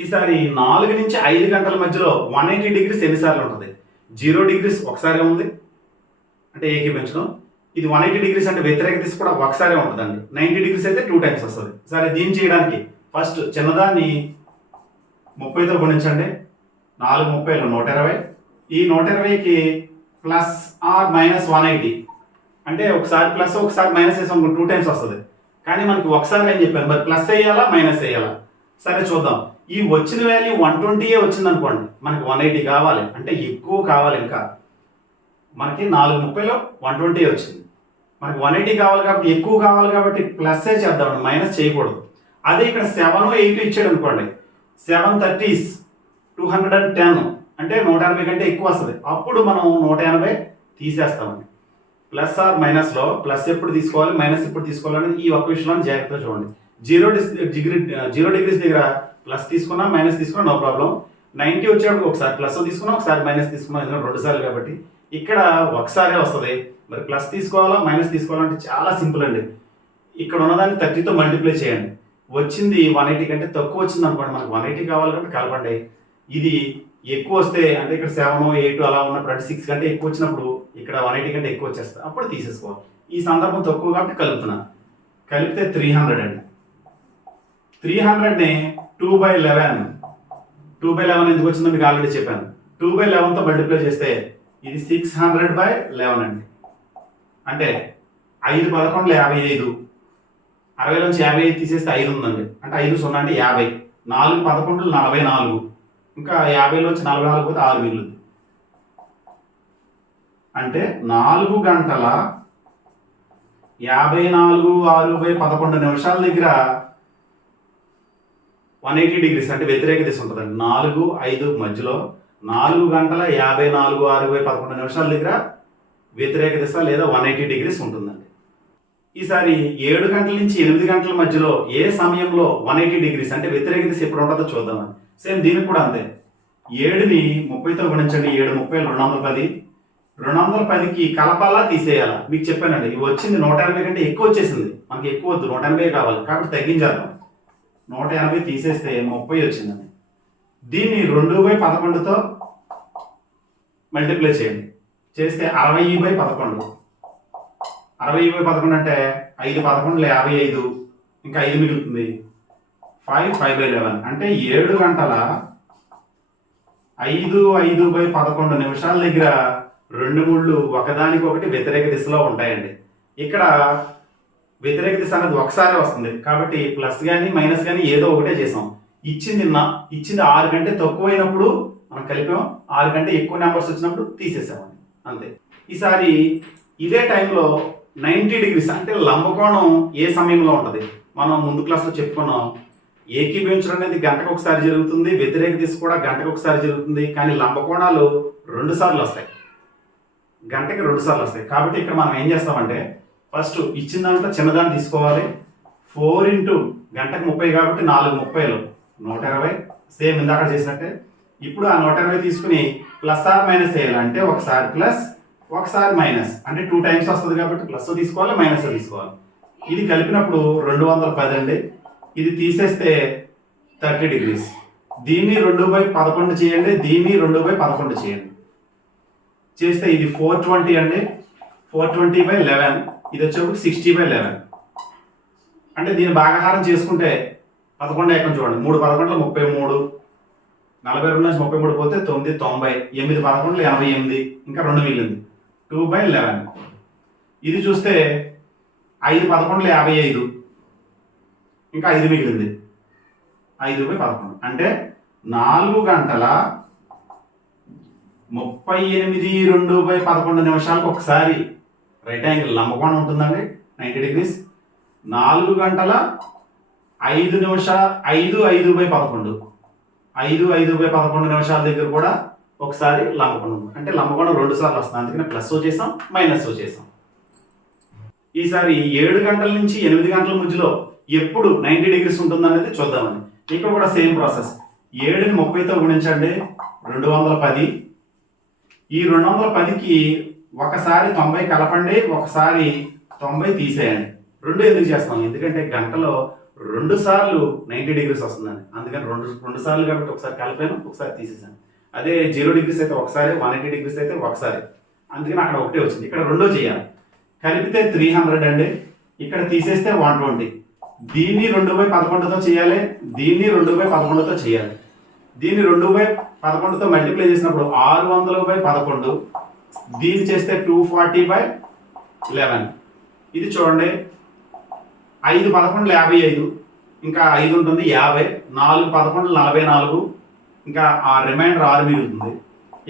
ఈసారి 4 నుంచి 5 గంటల మధ్యలో 180 డిగ్రీస్ ఎన్నిసార్లు ఉంటుంది? 0 డిగ్రీస్ ఒకసారి ఉంది అంటే ఏకీపించడం. ఇది 180 డిగ్రీస్ అంటే వ్యతిరేక దిశ కూడా ఒకసారే ఉంటుందండి. 90 డిగ్రీస్ అయితే 2 టైమ్స్ వస్తుంది. సరే, దీన్ని చేయడానికి ఫస్ట్ చిన్నదాన్ని 30తో గుణించండి. 4 30లు 120. ఈ 120కి ప్లస్ ఆర్ మైనస్ 180 అంటే ఒకసారి ప్లస్ ఒకసారి మైనస్ వేసాం 2 టైమ్స్ వస్తుంది. కానీ మనకి ఒకసారి అని చెప్పాను, మరి ప్లస్ వేయాలా మైనస్ వేయాలా? సరే చూద్దాం. ఈ వచ్చిన వాల్యూ 120 వచ్చింది అనుకోండి, మనకి 180 కావాలి అంటే ఎక్కువ కావాలి. ఇంకా మనకి 430లో 120 వచ్చింది, మనకి 180 కావాలి కాబట్టి ఎక్కువ కావాలి కాబట్టి ప్లస్ చేద్దాం, మైనస్ చేయకూడదు. అదే ఇక్కడ 7 8 ఇచ్చాడు అనుకోండి, 7 30s 210 అంటే 180 కంటే ఎక్కువ వస్తుంది. అప్పుడు మనం 180 తీసేస్తామండి. ప్లస్ ఆర్ మైనస్లో ప్లస్ ఎప్పుడు తీసుకోవాలి మైనస్ ఎప్పుడు తీసుకోవాలి అనేది ఈ ఒక్క విషయంలో జాగ్రత్తగా చూడండి. 0 డిగ్రీస్ దగ్గర ప్లస్ తీసుకున్నా మైనస్ తీసుకున్నా నో ప్రాబ్లం. 90 వచ్చేటప్పుడు ఒకసారి ప్లస్ తీసుకున్నా ఒకసారి మైనస్ తీసుకున్నా, ఎందుకంటే 2 సార్లు కాబట్టి ఇక్కడ ఒకసారే వస్తుంది. మరి ప్లస్ తీసుకోవాలా మైనస్ తీసుకోవాలంటే చాలా సింపుల్ అండి. ఇక్కడ ఉన్నదాన్ని 30తో మల్టిప్లై చేయండి. వచ్చింది 180 కంటే తక్కువ వచ్చింది అనుకోండి, మనకు 180 కావాలి కాబట్టి కలపండి. ఇది ఎక్కువ వస్తే అంటే ఇక్కడ 7 8 అలా ఉన్నప్పుడు అంటే 6 కంటే ఎక్కువ వచ్చినప్పుడు ఇక్కడ 180 కంటే ఎక్కువ వచ్చేస్తుంది, అప్పుడు తీసేసుకోవాలి. ఈ సందర్భం తక్కువ కాబట్టి కలుపుతున్నా. కలిపితే 300 అండి. 300ని 2/11 ఎందుకు వచ్చిందో మీకు ఆల్రెడీ చెప్పాను. 2/11తో మల్టిప్లై చేస్తే ఇది 600/11 అండి. అంటే 5 11 55, 60 నుంచి 55 తీసేస్తే 5 ఉందండి, అంటే 5 0 అంటే 50, 4 11 44, ఇంకా 50 నుంచి 44 పోతే 6 మిగులుతుంది. అంటే 4 గంటల 54 6/11 నిమిషాల దగ్గర 180 డిగ్రీస్ అంటే వ్యతిరేక దిశ ఉంటుందండి. 4 5 మధ్యలో 4 గంటల 54 6/11 నిమిషాల దగ్గర వ్యతిరేక దిశ లేదా 180 డిగ్రీస్ ఉంటుందండి. ఈసారి 7 గంటల నుంచి 8 గంటల మధ్యలో ఏ సమయంలో 180 డిగ్రీస్ అంటే వ్యతిరేక దిశ ఎప్పుడు ఉంటుందో చూద్దామండి. సేమ్ దీనికి కూడా అంతే. 7ని 30తో గుణించండి. 7 30 210. 210కి కలపాలా తీసేయాలా మీకు చెప్పానండి. ఇవి వచ్చింది 180 కంటే ఎక్కువ వచ్చేసింది, మనకి ఎక్కువ వద్దు 180 కావాలి కాబట్టి తగ్గించేద్దాం. 180 తీసేస్తే 30 వచ్చిందండి. దీన్ని 2/11తో మల్టిప్లై చేయండి. చేస్తే 60/11. 60/11 అంటే 5 11 55, ఇంకా 5 మిగులుతుంది. 5/11 అంటే 7 గంటల 5/11 నిమిషాల దగ్గర 2 ముళ్ళు ఒకదానికొకటి వ్యతిరేక దిశలో ఉంటాయండి. ఇక్కడ వ్యతిరేక దిశ అనేది ఒకసారి వస్తుంది కాబట్టి ప్లస్ కానీ మైనస్ కానీ ఏదో ఒకటే చేసాం. ఇచ్చింది 6 కంటే తక్కువైనప్పుడు మనం కలిపాం, 6 కంటే ఎక్కువ నెంబర్స్ వచ్చినప్పుడు తీసేసామండి, అంతే. ఈసారి ఇదే టైంలో 90 డిగ్రీస్ అంటే లంబకోణం ఏ సమయంలో ఉంటుంది? మనం ముందు క్లాస్లో చెప్పుకున్నాం. ఏకీభవించడం అనేది గంటకు ఒకసారి జరుగుతుంది, వ్యతిరేక దిశ కూడా గంటకు ఒకసారి జరుగుతుంది. కానీ లంబకోణాలు 2 సార్లు వస్తాయి, గంటకి 2 సార్లు వస్తాయి. కాబట్టి ఇక్కడ మనం ఏం చేస్తామంటే ఫస్ట్ ఇచ్చిన దాంట్లో చిన్నదాన్ని తీసుకోవాలి. 4 ఇంటూ గంటకు 30 కాబట్టి 4 30లు 120, సేమ్ ఇందాక చేసినట్టే. ఇప్పుడు ఆ 120 తీసుకుని ప్లస్ ఆర్ మైనస్ చేయాలి. అంటే ఒకసారి ప్లస్ ఒకసారి మైనస్ అంటే 2 టైమ్స్ వస్తుంది కాబట్టి ప్లస్ తీసుకోవాలి మైనస్ తీసుకోవాలి. ఇది కలిపినప్పుడు 210 అండి. ఇది తీసేస్తే 30 డిగ్రీస్. దీన్ని 2/11 చేయండి, దీన్ని 2/11 చేయండి. చేస్తే ఇది 420 అండి. 420/11 ఇది వచ్చేప్పుడు 60/11 అంటే దీన్ని భాగాహారం చేసుకుంటే 11 ఏకం చూడండి. 3 11 33, 42 నుంచి 33 పోతే 9 90, 8 11 88, ఇంకా 2 మిగిలింది 2/11. ఇది చూస్తే 5 11 55, ఇంకా 5 మిగిలింది 5/11 అంటే 4 గంటల 38 2/11 నిమిషాలకు ఒకసారి రైట్ యాంగిల్ లంబకోణం ఉంటుందండి 90 డిగ్రీస్. 4 గంటల 5 నిమిషాలు 5/11 5/11 నిమిషాల దగ్గర కూడా ఒకసారి లంబకోణం అంటే లంబకోణం 2 సార్లు వస్తుంది, అందుకని ప్లస్ చేసాం మైనస్ చేసాం. ఈసారి 7 గంటల నుంచి 8 గంటల మధ్యలో ఎప్పుడు 90 డిగ్రీస్ ఉంటుందనేది చూద్దామండి. ఇక్కడ కూడా సేమ్ ప్రాసెస్. 7ని 30తో గుణించండి. 210. ఈ 210కి ఒకసారి 90 కలపండి, ఒకసారి 90 తీసేయండి. 2 ఎందుకు చేస్తాం? ఎందుకంటే గంటలో రెండు సార్లు 90 డిగ్రీస్ వస్తుందండి. అందుకని రెండు సార్లు కాబట్టి ఒకసారి కలిపాను, ఒకసారి తీసేసాను. అదే 0 డిగ్రీస్ అయితే ఒకసారి, 180 డిగ్రీస్ అయితే ఒకసారి. అందుకని అక్కడ ఒకటే వచ్చింది. ఇక్కడ రెండో చేయాలి. కలిపితే 300 అండి, ఇక్కడ తీసేస్తే 120. దీన్ని 2/11తో చేయాలి, దీన్ని 2/11తో చేయాలి. దీన్ని 2/11తో మల్టిప్లై చేసినప్పుడు 600/11, దీన్ని చేస్తే 240/11. ఇది చూడండి, 5 11 55, ఇంకా 5 ఉంటుంది 50, 4 11 44, ఇంకా ఆ రిమైండర్ 6 మిగులుతుంది.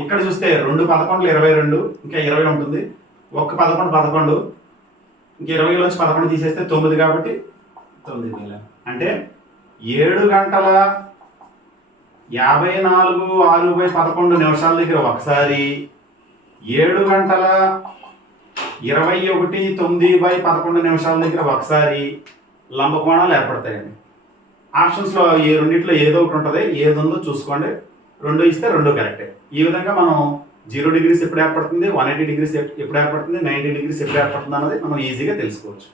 ఇక్కడ చూస్తే 2 11 22, ఇంకా 20 ఉంటుంది. 1 11 11, ఇంకా 20లోంచి 11 తీసేస్తే 9 కాబట్టి 9 అంటే 7 గంటల 54 6/11 నిమిషాల దగ్గర ఒకసారి, 7 గంటల 21 9/11 నిమిషాల దగ్గర ఒకసారి లంబకోణాలు ఏర్పడతాయండి. ఆప్షన్స్లో ఈ రెండిట్లో ఏదో ఒకటి ఉంటుంది, ఏది ఉందో చూసుకోండి. 2 ఇస్తే 2 కరెక్టే. ఈ విధంగా మనం 0 డిగ్రీస్ ఎప్పుడు ఏర్పడుతుంది, 180 డిగ్రీస్ ఎప్పుడు ఏర్పడుతుంది, 90 డిగ్రీస్ ఎప్పుడు ఏర్పడుతుంది అన్నది మనం ఈజీగా తెలుసుకోవచ్చు.